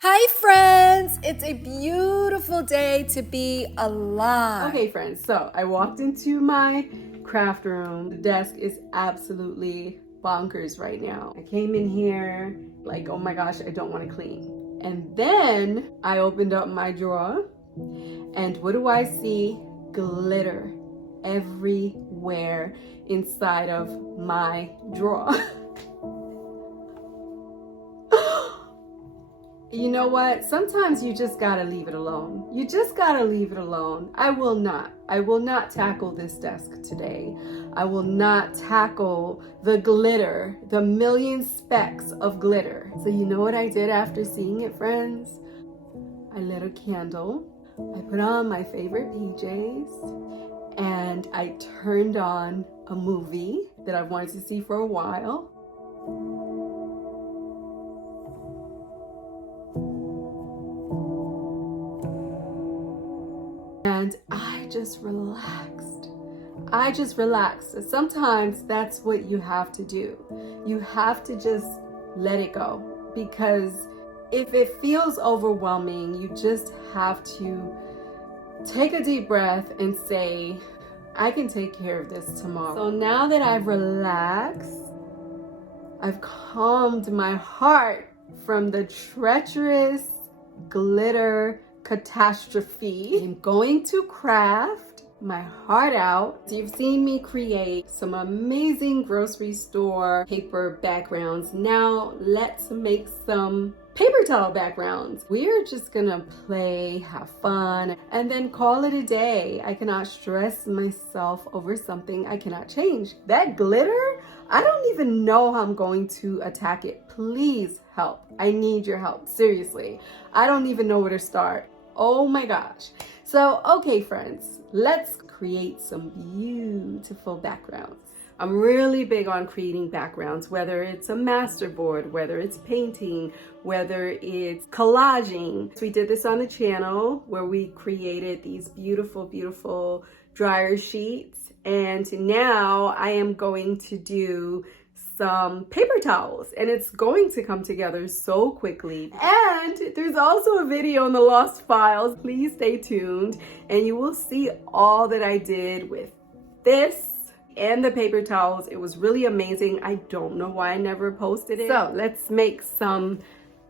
Hi friends! It's a beautiful day to be alive. Okay friends, so I walked into my craft room. The desk is absolutely bonkers right now. I came in here like, oh my gosh, I don't want to clean. And then I opened up my drawer and what do I see? Glitter everywhere inside of my drawer. You know what? Sometimes you just gotta leave it alone. You just gotta leave it alone. I will not tackle this desk today. I will not tackle the glitter, the million specks of glitter. So you know what I did after seeing it, friends? I lit a candle. I put on my favorite PJs and I turned on a movie that I've wanted to see for a while. And I just relaxed. Sometimes that's what you have to do. You have to just let it go, because if it feels overwhelming, you just have to take a deep breath and say, I can take care of this tomorrow. So now that I've relaxed, I've calmed my heart from the treacherous glitter catastrophe. I'm going to craft my heart out. You've seen me create some amazing grocery store paper backgrounds. Now let's make some paper towel backgrounds. We're just gonna play, have fun, and then call it a day. I cannot stress myself over something I cannot change. That glitter, I don't even know how I'm going to attack it. Please help. I need your help. Seriously. I don't even know where to start. Oh my gosh. So, okay friends, let's create some beautiful backgrounds. I'm really big on creating backgrounds, whether it's a masterboard, whether it's painting, whether it's collaging. We did this on the channel where we created these beautiful, beautiful dryer sheets. And now I am going to do some paper towels, and it's going to come together so quickly. And there's also a video in the lost files. Please stay tuned and you will see all that I did with this and the paper towels. It was really amazing. I don't know why I never posted it. So let's make some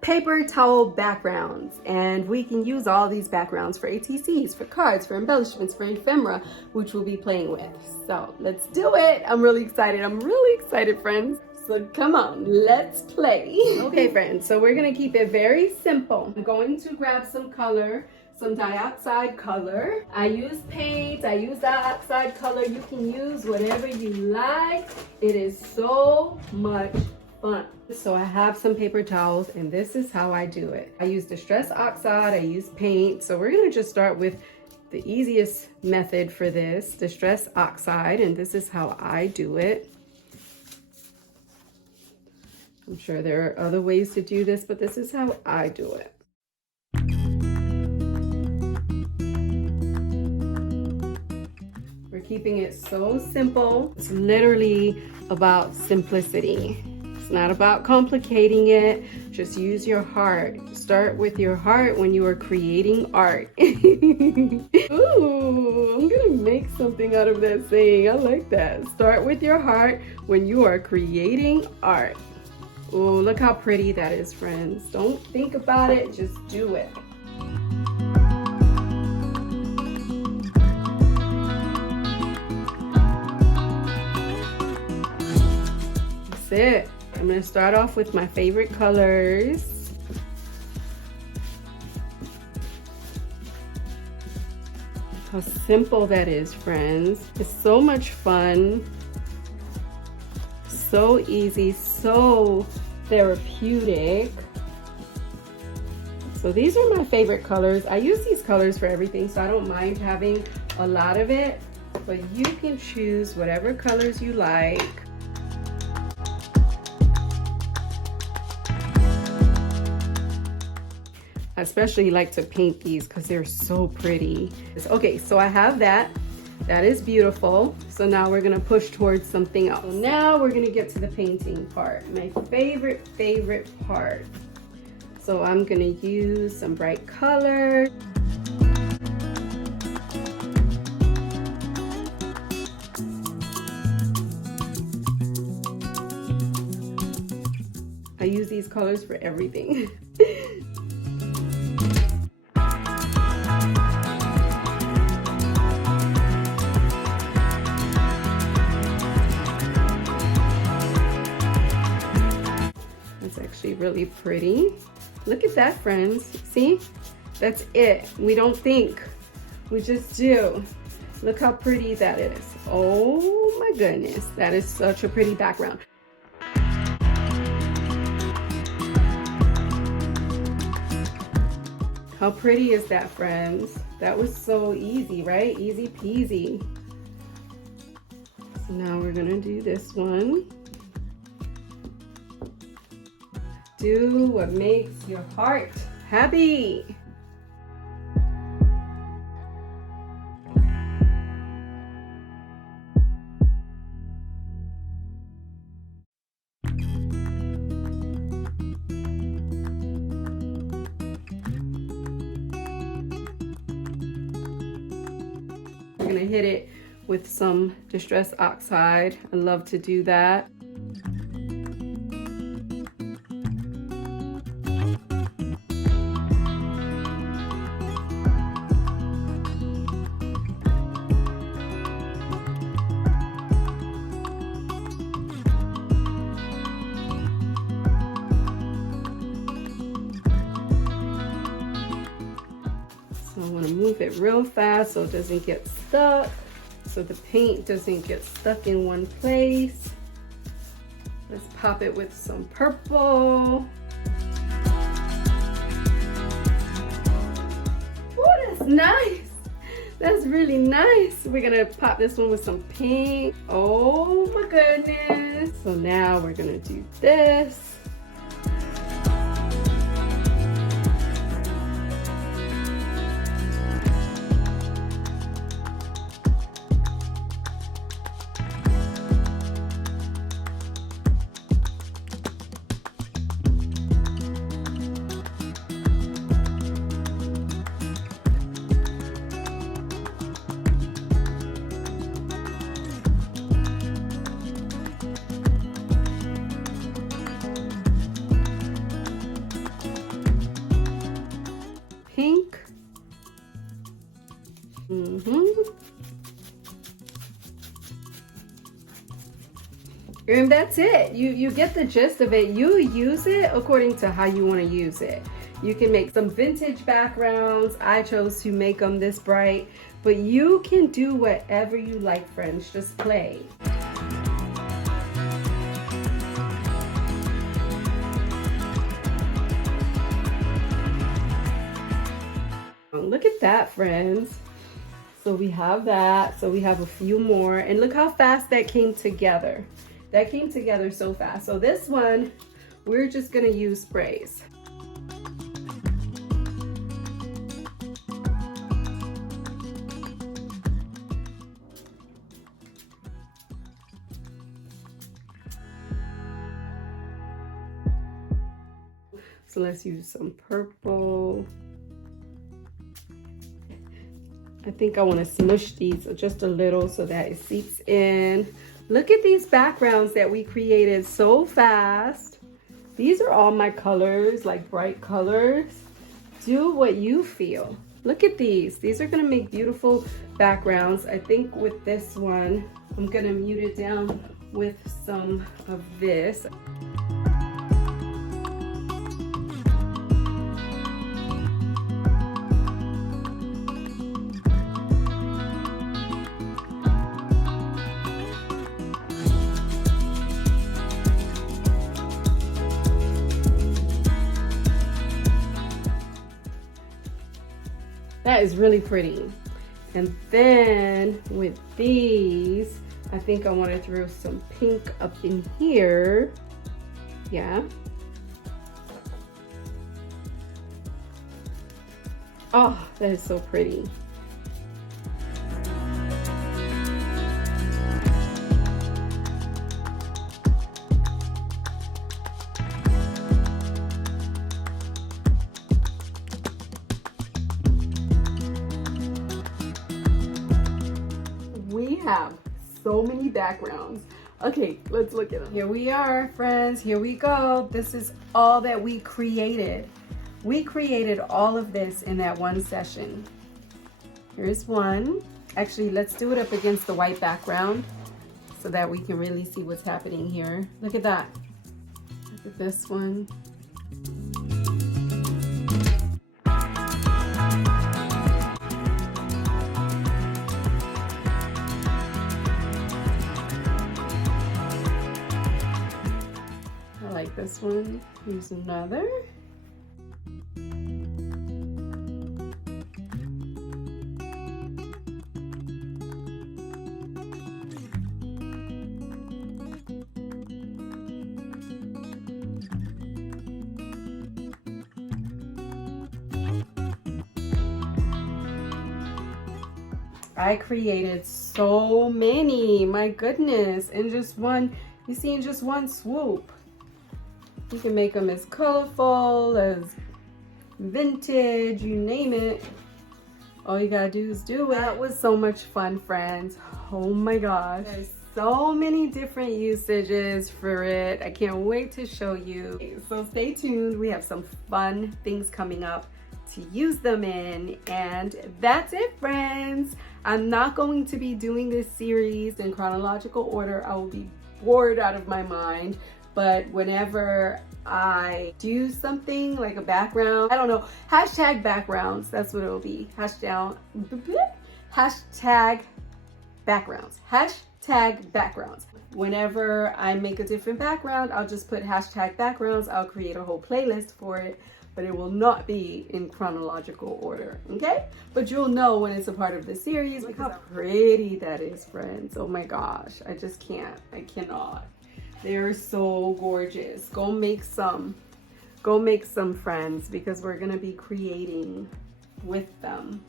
paper towel backgrounds, and we can use all these backgrounds for ATCs, for cards, for embellishments, for ephemera, which we'll be playing with. So let's do it. I'm really excited friends. So come on, let's play. Okay friends, so we're gonna keep it very simple. I'm going to grab some color, some dioxide color. I use paint, I use dioxide color. You can use whatever you like. It is so much fun. So I have some paper towels, and this is how I do it. I use Distress Oxide, I use paint. So we're gonna just start with the easiest method for this, Distress Oxide, and this is how I do it. I'm sure there are other ways to do this, but this is how I do it. We're keeping it so simple. It's literally about simplicity. It's not about complicating it. Just use your heart. Start with your heart when you are creating art. Ooh, I'm gonna make something out of that saying. I like that. Start with your heart when you are creating art. Oh, look how pretty that is, friends. Don't think about it, just do it. That's it. I'm going to start off with my favorite colors. How simple that is, friends. It's so much fun. So easy, so therapeutic. So these are my favorite colors. I use these colors for everything, so I don't mind having a lot of it. But you can choose whatever colors you like. I especially like to paint these because they're so pretty. Okay, so I have that. That is beautiful. So now we're gonna push towards something else. So now we're gonna get to the painting part. My favorite part. So I'm gonna use some bright color. I use these colors for everything. That's actually really pretty. Look at that, friends. See? That's it. We don't think. We just do. Look how pretty that is. Oh my goodness. That is such a pretty background. How pretty is that, friends? That was so easy, right? Easy peasy. So now we're gonna do this one. Do what makes your heart happy. We're gonna hit it with some distress oxide. I love to do that. So I want to move it real fast so it doesn't get stuck, so the paint doesn't get stuck in one place. Let's pop it with some purple. Oh, that's nice. That's really nice. We're gonna pop this one with some pink. Oh my goodness. So now we're gonna do this. Pink. And that's it. You get the gist of it. You use it according to how you want to use it. You can make some vintage backgrounds. I chose to make them this bright, but you can do whatever you like, friends. Just play. Look at that, friends. So we have that. So we have a few more, and look how fast that came together. That came together so fast. So this one, we're just gonna use sprays. So let's use some purple. I think I want to smush these just a little so that it seeps in. Look at these backgrounds that we created so fast. These are all my colors, like bright colors. Do what you feel. Look at these. These are going to make beautiful backgrounds. I think with this one, I'm going to mute it down with some of this. That is really pretty. And then with these, I think I want to throw some pink up in here. Yeah. Oh, that is so pretty. have so many backgrounds. Okay, let's look at them. Here we are, friends. Here we go. This is all that we created. We created all of this in that one session. Here's one. Actually, let's do it up against the white background so that we can really see what's happening here. Look at that. Look at this one. I like this one. Here's another. I created so many, my goodness, in just one, you see, in just one swoop. You can make them as colorful, as vintage, you name it. All you gotta do is do it. That was so much fun, friends. Oh my gosh. There's so many different usages for it. I can't wait to show you. So stay tuned. We have some fun things coming up to use them in. And that's it, friends. I'm not going to be doing this series in chronological order. I will be bored out of my mind. But whenever I do something like a background, I don't know, hashtag backgrounds, that's what it'll be. Hashtag backgrounds. Hashtag backgrounds. Whenever I make a different background, I'll just put hashtag backgrounds. I'll create a whole playlist for it, but it will not be in chronological order, okay? But you'll know when it's a part of the series. Look how pretty that is, friends. Oh my gosh, I just can't, I cannot. They're so gorgeous. Go make some, friends, because we're gonna be creating with them.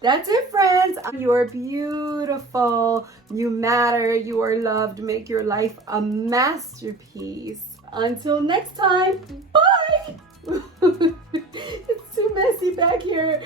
That's it, friends. You are beautiful. You matter. You are loved. Make your life a masterpiece. Until next time, bye. It's too messy back here.